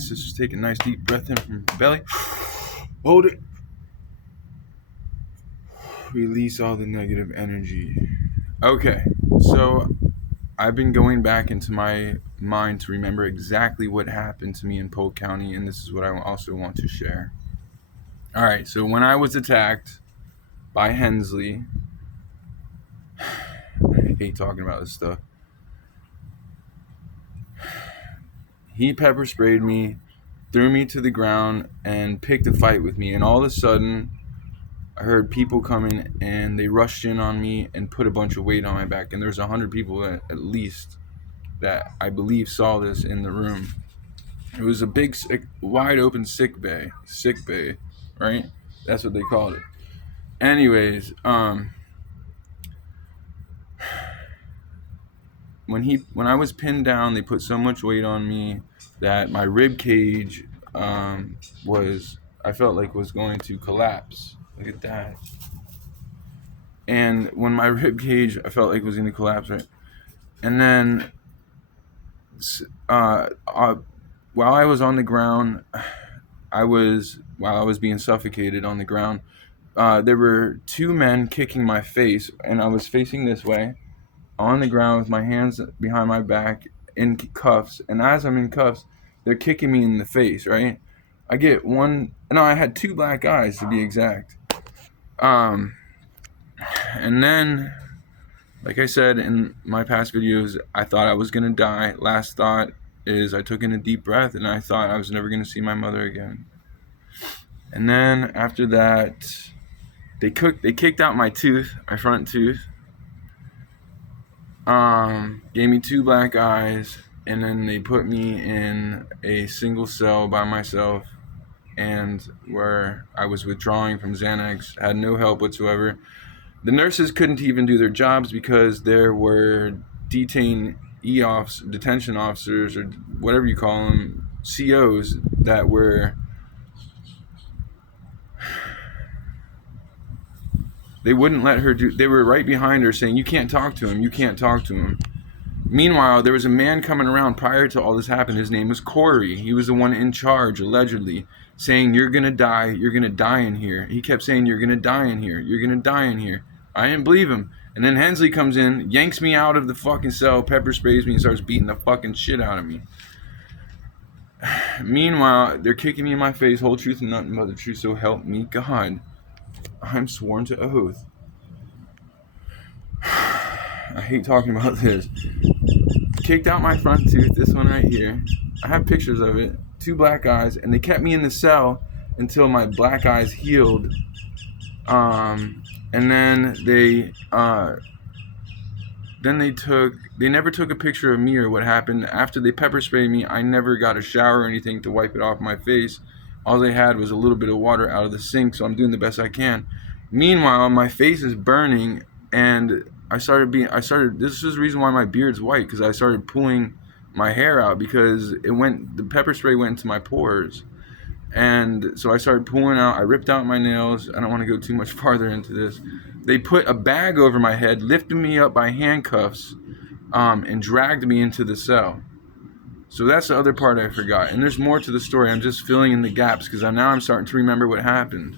sisters, take a nice deep breath in from your belly. Hold it. Release all the negative energy. Okay, so I've been going back into my mind to remember exactly what happened to me in Polk County, and this is what I also want to share. All right, so when I was attacked by Hensley, I hate talking about this stuff. He pepper sprayed me, threw me to the ground, and picked a fight with me. And all of a sudden, I heard people coming, and they rushed in on me and put a bunch of weight on my back. And there's 100 people at least that I believe saw this in the room. It was a big, wide open sick bay, right? That's what they called it. Anyways, when I was pinned down, they put so much weight on me that my rib cage I felt like was going to collapse. Look at that. And when my rib cage, I felt like was going to collapse, right? And then while I was on the ground, while I was being suffocated on the ground, there were two men kicking my face, and I was facing this way on the ground with my hands behind my back in cuffs. And as I'm in cuffs, they're kicking me in the face, right? I had two black eyes to be exact. And then, like I said in my past videos, I thought I was gonna die. Last thought is I took in a deep breath and I thought I was never gonna see my mother again. And then after that, they kicked out my tooth, my front tooth. Gave me two black eyes, and then they put me in a single cell by myself, and where I was withdrawing from Xanax, had no help whatsoever. The nurses couldn't even do their jobs because there were detention officers, or whatever you call them, COs, that were... They wouldn't let her do... They were right behind her saying, you can't talk to him, you can't talk to him. Meanwhile, there was a man coming around prior to all this happened. His name was Corey. He was the one in charge, allegedly, saying, you're going to die in here. He kept saying, you're going to die in here, you're going to die in here. I didn't believe him. And then Hensley comes in, yanks me out of the fucking cell, pepper sprays me, and starts beating the fucking shit out of me. Meanwhile, they're kicking me in my face, whole truth and nothing but the truth, so help me God. I'm sworn to oath. I hate talking about this. Kicked out my front tooth, this one right here. I have pictures of it. Two black eyes, and they kept me in the cell until my black eyes healed. And then they never took a picture of me or what happened. After they pepper sprayed me, I never got a shower or anything to wipe it off my face. All they had was a little bit of water out of the sink, so I'm doing the best I can. Meanwhile, my face is burning, and this is the reason why my beard's white, because I started pulling my hair out because the pepper spray went into my pores. And so I started pulling out, I ripped out my nails. I don't want to go too much farther into this. They put a bag over my head, lifted me up by handcuffs, and dragged me into the cell. So that's the other part I forgot. And there's more to the story. I'm just filling in the gaps because now I'm starting to remember what happened.